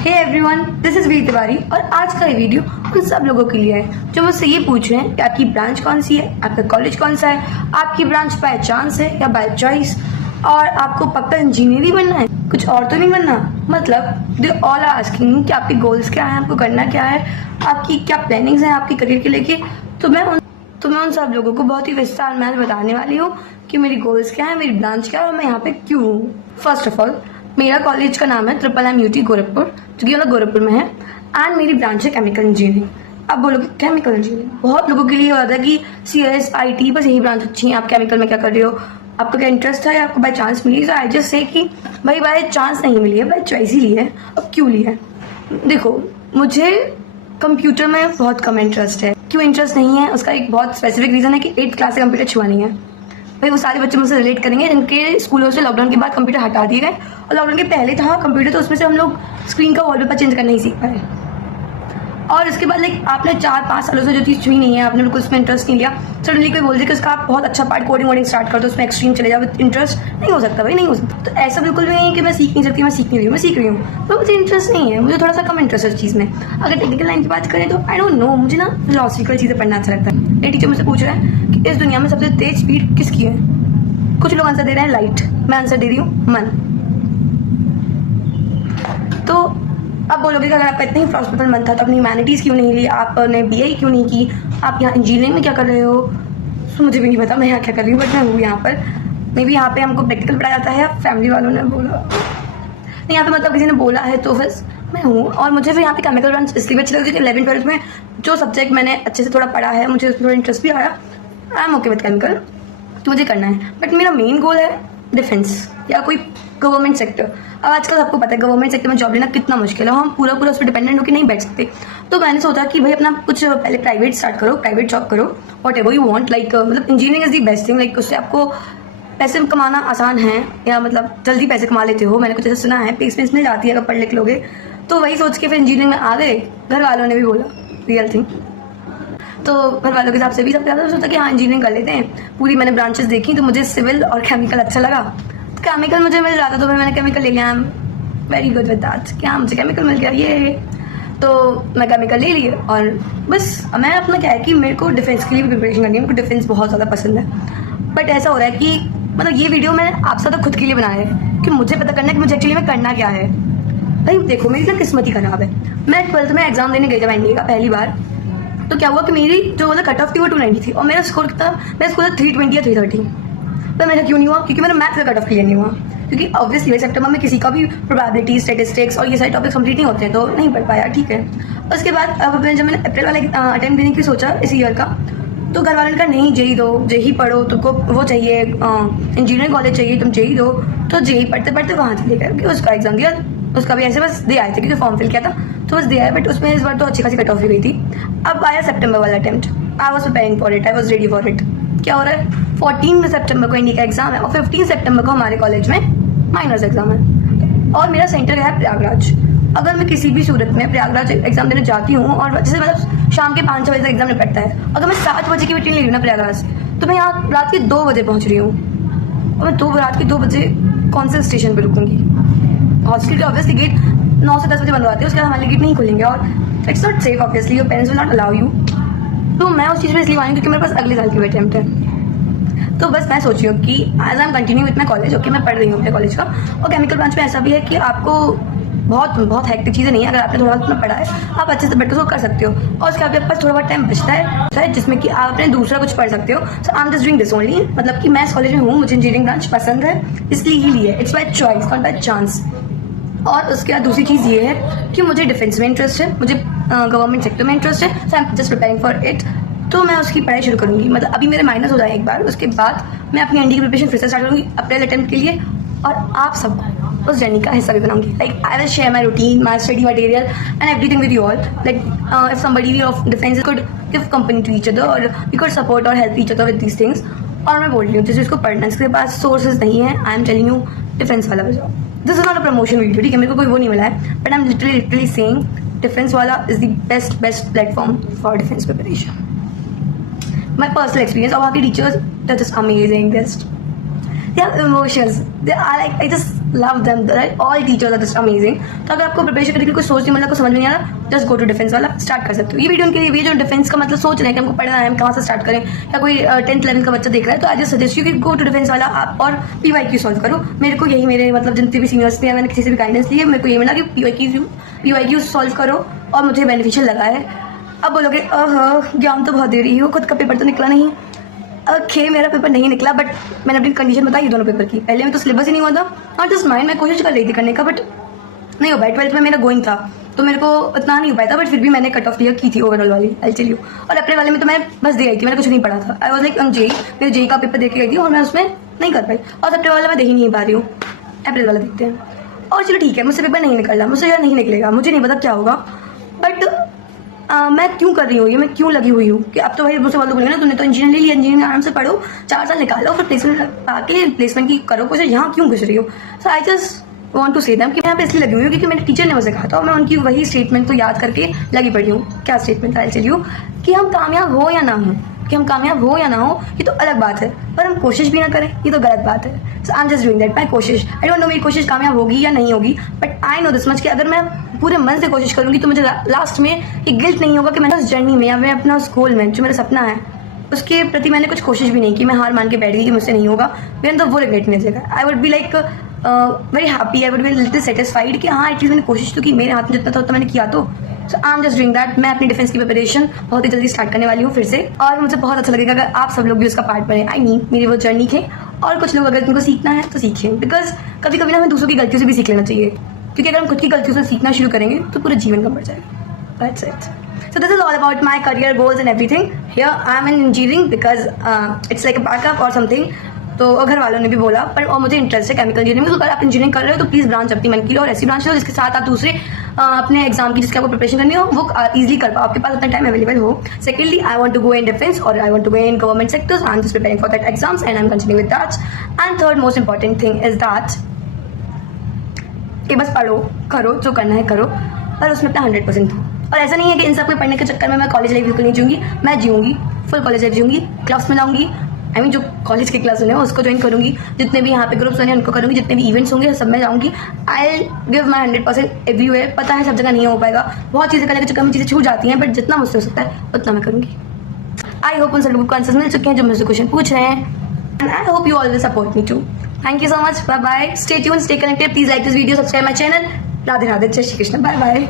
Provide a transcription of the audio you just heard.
Hey everyone, this is वीर तिवारी और आज का ये वीडियो उन सब लोगों के लिए है जो मुझसे ये पूछ रहे हैं कि आपकी ब्रांच कौन सी है, आपका कॉलेज कौन सा है, आपकी ब्रांच बाय चांस है या बाय चॉइस, और आपको पक्का इंजीनियर ही बनना है, कुछ और तो नहीं बनना। मतलब दे ऑल आर आस्किंग कि आपके गोल्स क्या हैं, आपको करना क्या है, आपकी क्या प्लानिंग्स हैं आपके करियर के लेके। तो मैं उन सब लोगों को बहुत ही विस्तार में बताने वाली हूँ कि मेरी गोल्स क्या है, मेरी ब्रांच क्या है और मैं यहाँ पे क्यों हूँ। फर्स्ट ऑफ ऑल, मेरा कॉलेज का नाम है MMUT गोरखपुर, जो कि गोरखपुर में है, एंड मेरी ब्रांच है केमिकल इंजीनियरिंग। अब बोलोगे केमिकल इंजीनियरिंग, बहुत लोगों के लिए होता है कि CS IT बस यही ब्रांच अच्छी है, आप केमिकल में क्या कर रहे हो, आपका क्या इंटरेस्ट है, आपको बाय चांस मिली। तो आई जस्ट से कि भाई बाय चांस नहीं मिली है, बाय चॉइस ही ली है। अब क्यों ली है? देखो, मुझे कंप्यूटर में बहुत कम इंटरेस्ट है। क्यों इंटरेस्ट नहीं है उसका एक बहुत स्पेसिफिक रीजन है कि 8th क्लास से कंप्यूटर छुआ नहीं है। भाई वो सारे बच्चे मुझसे रिलेट करेंगे जिनके स्कूलों से लॉकडाउन के बाद कंप्यूटर हटा दिए गए, और लॉकडाउन के पहले था कंप्यूटर, तो उसमें से हम लोग स्क्रीन का वॉलपेपर चेंज करना ही सीख पाए। और इसके बाद लाइक आपने 4-5 सालों से जो चीज़ छुई नहीं है, आपने बिल्कुल उसमें इंटरेस्ट नहीं लिया, सडनली कोई बोल दे कि उसका आप बहुत अच्छा पार्ट कोडिंग स्टार्ट कर दो, उसमें एक्सट्रीम चले जाओ विद इंटरेस्ट, नहीं हो सकता भाई, नहीं हो सकता। तो ऐसा बिल्कुल भी नहीं है कि मैं सीख नहीं सकती, मैं सीख नहीं रही हूँ, मैं सीख रही हूँ, तो मुझे इंटरेस्ट नहीं है, मुझे थोड़ा सा कम इंटरेस्ट है इस चीज़ में। अगर टेक्निकल लाइन की बात करें तो आई डोंट नो, मुझे ना फिलोसफिकल चीज़ें पढ़ना अच्छा लगता है। एक टीचर मुझसे पूछ रहा है कि इस दुनिया में सबसे तेज स्पीड किसकी है। कुछ लोग आंसर दे रहे हैं लाइट, मैं आंसर दे रही हूँ मन। तो अब बोलोगे कि अगर आपका इतना ही फिलोसफिकल मन था तो अपनी ह्यूमैनिटीज़ क्यों नहीं ली, आपने BA क्यों नहीं की, आप यहाँ इंजीनियरिंग में क्या कर रहे हो। तो मुझे भी नहीं पता मैं यहाँ क्या कर रही हूँ, बट मैं हूँ यहाँ पर। मे बी यहाँ पे हमको प्रैक्टिकल पढ़ाया जाता है, फैमिली वालों ने बोला नहीं, यहाँ पे मतलब किसी ने बोला है तो बस मैं हूँ। और मुझे फिर यहाँ पे केमिकल ब्रांच इसलिए अच्छी लगी कि 11th-12th में जो सब्जेक्ट मैंने अच्छे से थोड़ा पढ़ा है, मुझे उसमें थोड़ा इंटरेस्ट भी आया। I am okay with chemical, तो मुझे करना है। बट मेरा मेन गोल है डिफेंस या कोई गवर्नमेंट सेक्टर। अब आजकल सबको पता है गवर्नमेंट सेक्टर में जॉब लेना कितना मुश्किल है, हम पूरा उस पर डिपेंडेंट होकर नहीं बैठ सकते। तो मैंने सोचा कि भाई अपना कुछ पहले प्राइवेट स्टार्ट करो, प्राइवेट जॉब करो, whatever you want. Like मतलब engineering is the best thing, like उससे आपको पैसे कमाना आसान है, या मतलब जल्दी पैसे कमा लेते हो। मैंने कुछ ऐसा सुना है, पेस मिल जाती है अगर पढ़ लिख लोगे। तो वही सोच के फिर इंजीनियरिंग में आ गए। घर वालों ने भी बोला रियल थिंग, तो घर वालों के हिसाब से भी सबसे ज़्यादा सोचा कि हाँ इंजीनियरिंग कर लेते हैं। पूरी मैंने ब्रांचेस देखी तो मुझे सिविल और केमिकल अच्छा लगा, तो केमिकल मुझे मिल रहा था तो फिर मैंने केमिकल ले लिया। I am very good with that, क्या मुझे केमिकल मिल गया ये, तो मैं केमिकल ले लिया। और बस मैं अपना क्या है कि मेरे को डिफेंस के लिए भी प्रिपरेशन करनी है, मेरे को डिफेंस बहुत ज़्यादा पसंद है। बट ऐसा हो रहा है कि मतलब ये वीडियो मैंने आप सब खुद के लिए बनाया है कि मुझे पता करना है कि मुझे एक्चुअली में करना क्या है। भाई देखो, मेरी ना किस्मत ही खराब है। मैं 12th में एग्जाम देने गई जब NDA का पहली बार, तो क्या हुआ कि मेरी जो मतलब कट ऑफ थी वो 290 थी और मेरा स्कोर कितना, मेरा स्कोर था 320 या 330। तो मेरा क्यों नहीं हुआ? क्योंकि मेरा मैथ्स का कट ऑफ क्लियर नहीं हुआ। क्योंकि ऑब्वियसली सितंबर में किसी का भी प्रोबेबिलिटी, स्टैटिस्टिक्स और ये सारे टॉपिक्स कंप्लीट नहीं होते हैं, तो नहीं पढ़ पाया, ठीक है। उसके बाद अब जब मैंने अप्रैल वाला अटेम्प्ट देने की सोचा इस ईयर का, तो घर वालों ने कहा नहीं JEE दो, JEE पढ़ो, तुमको वो चाहिए इंजीनियरिंग कॉलेज चाहिए, तुम JEE दो। तो JEE पढ़ते पढ़ते वहाँ चले गए कि उसका एग्जाम दिया, उसका भी ऐसे बस दे आए थे क्योंकि फॉर्म फिल किया था, तो बस दे आए। बट उसमें इस बार तो अच्छी खासी कट ऑफ ही गई थी। अब आया सितंबर वाला attempt, I was preparing for it, I was ready for it. क्या हो रहा है, 14 सितंबर को इंडिया का एग्जाम है और 15 सितंबर को हमारे कॉलेज में माइनर्स एग्जाम है, और मेरा सेंटर है प्रयागराज। अगर मैं किसी भी सूरत में प्रयागराज एग्जाम देने जाती हूँ, और जैसे मतलब शाम के 5-6 बजे तक एग्जाम निपटता है, अगर मैं 7 बजे की ट्रेन ले रही हूँ ना प्रयागराज, तो मैं यहाँ रात के 2 बजे पहुँच रही हूँ। और मैं रात के 2 बजे कौन से स्टेशन पर रुकूंगी? हॉस्टल के ऑब्वियसली गेट 9 से 10 बजे बंद होते हैं, उसके बाद हमारे गेट नहीं खुलेंगे, और it's not safe obviously, your parents will not allow you. तो मैं उस चीज़ में इसलिए आई हूँ क्योंकि मेरे पास अगले साल की अटेम्प्ट है। तो बस मैं सोच रही हूँ कि as I am continue with my college, okay मैं पढ़ रही हूँ अपने कॉलेज का, और केमिकल ब्रांच में ऐसा भी है कि आपको बहुत हेक्टिक चीज़ें नहीं है। अगर आपने थोड़ा बहुत पढ़ा है, आप अच्छे से बैठ उसको कर सकते हो, और उसके आपके पास थोड़ा बहुत टाइम बचता है जिसमें कि आप अपने दूसरा कुछ पढ़ सकते हो। So I am just doing this only, मतलब कि मैं इस कॉलेज में हूँ, मुझे इंजीनियरिंग ब्रांच पसंद है, इसलिए ही ली है, it's by choice not by chance. और उसके बाद दूसरी चीज़ ये है कि मुझे डिफेंस में इंटरेस्ट है, मुझे गवर्नमेंट सेक्टर में इंटरेस्ट है, so I am just preparing for it. तो मैं उसकी पढ़ाई शुरू करूँगी, मतलब अभी मेरे माइनस हो जाए एक बार, उसके बाद मैं अपनी NDA की प्रिपरेशन फिर से स्टार्ट करूँगी अप्रैल अटेम्प्ट के लिए, और आप सबको उस जर्नी का हिस्सा भी बनाऊंगी। Like I will share my routine, my study material and everything with you all. Like if somebody of defence could give company to each other, और वी कुड सपोर्ट और help each other with these things. और मैं बोल रही हूँ जिस जिसको पढ़ना है, इसके पास सोर्सेज नहीं है, I am telling you Defence Wallah बजाओ। This is not a promotion video, ठीक है, मेरे को कोई वो नहीं मिला है, but I am literally saying Defence Wallah is the best platform for defence preparation. My personal experience, और वहाँ के teachers, they're just amazing, they have emotions, they are like, I just love them, all teachers are just amazing. तो अगर आपको preparation करने की कुछ सोच नहीं, मतलब समझ में नहीं आ रहा, जस्ट गो टू डिफेंस वाला, स्टार्ट कर सकते हो। ये वीडियो उनके लिए, ये जो डिफेंस का मतलब सोच रहे हैं कि हमको पढ़ना है, हम कहाँ से स्टार्ट करें, या कोई 10th 11th का बच्चा देख रहा है, तो आई जस्ट सजेस्ट यू कि गो टू डिफेंस वाला आप और PYQ सॉल्व करो। मेरे को यही, मेरे मतलब जितने भी सीनियर्स थे, मैंने किसी से भी गाइडेंस ली है, मेरे को ये मिला कि PYQ सॉल्व करो, और मुझे बेनिफिशियल लगा है। अब बोलोगे ज्ञान तो बहुत दे रही हो, खुद का पेपर तो निकला नहीं। ओके, मेरा पेपर नहीं निकला, बट मैंने अपनी कंडीशन बताई दोनों पेपर की। पहले में तो सिलेबस ही नहीं हुआ था, हाँ जस्ट माइंड, मैं कोशिश कर रही थी करने का, बट नहीं हो पाया। 12th में मेरा गोइंग था, तो मेरे को इतना नहीं हो पाया था, बट फिर भी मैंने कट ऑफ क्लियर की थी ओवरऑल वाली, आई टेल यू। और अप्रैल वाले में तो मैं बस दे आई थी, मैंने कुछ नहीं पढ़ा था। आई वॉज लाइक जेई, मेरे जेई का पेपर दे के गई थी, और मैं उसमें नहीं कर पाई। और अप्रैल वाला मैं दे ही नहीं पा रही हूँ, अप्रैल वाला देखते हैं। और चलो ठीक है, मुझसे पेपर नहीं निकल रहा, मुझसे यार नहीं निकलेगा, मुझे नहीं पता क्या होगा, बट मैं क्यों कर रही हूँ ये, मैं क्यों लगी हुई हूँ कि अब तो भाई मुझसे बोल बोलेंगे ना, तुमने तो इंजीनियर ले लिया, इंजीनियरिंग आराम से पढ़ो, 4 साल निकालो, फिर प्लेसमेंट पाके प्लेसमेंट की करो कुछ, यहाँ क्यों घुस रही हो। So I just want to से दैम कि मैं यहाँ पे इसलिए लगी हुई हूँ क्योंकि मेरे टीचर ने मुझे कहा था, और मैं उनकी वही स्टेटमेंट तो याद करके लगी पड़ी हूँ। क्या स्टेटमेंट था, आई टेल यू, कि हम कामयाब हो या ना हो, कि हम कामयाब हो या ना हो ये तो अलग बात है, पर हम कोशिश भी ना करें ये तो गलत बात है। So I am just doing that, my कोशिश, आई डोंट नो मेरी कोशिश कामयाब होगी या नहीं होगी, but I know this much कि अगर मैं पूरे मन से कोशिश करूंगी तो मुझे लास्ट में ये गिल्ट नहीं होगा कि मैंने उस जर्नी में या मैं अपना उस गोल में जो मेरा सपना है उसके प्रति मैंने कुछ कोशिश भी नहीं की, मैं हार मान के बैठ गई कि मुझसे नहीं होगा, मेरे तो वो रिग्रेट नहीं देगा। I would be like very happy, I would be little satisfied कि हाँ एटलीस्ट मैंने कोशिश तो की, मेरे हाथ में जितना था उतना मैंने किया। तो so I am just doing that. मैं अपनी डिफेंस की प्रिपरेशन बहुत ही जल्दी स्टार्ट करने वाली हूँ फिर से, और मुझे बहुत अच्छा लगेगा अगर आप सब लोग भी उसका पार्ट बने। आई मीन मेरी वो जर्नी थे, और कुछ लोग अगर तुमको सीखना है तो सीखें, बिकॉज कभी कभी ना हमें दूसरों की गलतियों से भी सीख लेना चाहिए, क्योंकि अगर हम खुद की गलतियों से सीखना शुरू करेंगे तो पूरा जीवन कम बढ़ जाएगा। That's it. So this is all about my career goals and everything. Here I am in engineering because it's like a backup or something. तो घर वालों ने भी बोला, पर और मुझे इंटरेस्ट है केमिकल इंजीनियरिंग में, तो अगर आप इंजीनियरिंग कर रहे हो तो प्लीज़ ब्रांच अपनी मन की लो, और ऐसी ब्रांच लो जिसके साथ आप दूसरे अपने एग्जाम की जिसकी आपको प्रिपरेशन करनी हो वो इजीली कर पाओ, आपके पास उतना टाइम अवेलेबल हो। Secondly, I want to go in defence और I want to go in government sectors, I am just preparing for that exams and I am continuing with that. And third most important thing is that कि बस पढ़ो, करो, जो करना है करो, पर उसमें अपना 100% दो। और ऐसा नहीं है कि इन सब के पढ़ने के चक्कर में मैं कॉलेज लाइफ बिल्कुल नहीं जीऊंगी, मैं जीऊंगी, फुल कॉलेज लाइफ जीऊंगी, क्लास में जाऊंगी, आई मीन जो कॉलेज के क्लास होने उसको ज्वाइन करूंगी, जितने भी यहाँ पे ग्रुप्स होंगे उनको करूंगी, जितने भी इवेंट्स होंगे सब में जाऊंगी। I give my 100% everywhere. पता है सब जगह नहीं हो पाएगा, बहुत चीज़ें करने के चक्कर में चीज़ें छूट जाती हैं, बट जितना मुझसे हो सकता है उतना मैं करूंगी। आई होप उन सब लोगों को आंसर्स मिल चुके हैं जो मुझसे क्वेश्चन पूछ रहे हैं, and I hope you always support me too. Thank you so much, bye bye, stay tuned, stay connected, please like this video, subscribe my channel. Radhe Radhe, जय श्री कृष्ण, बाय बाय।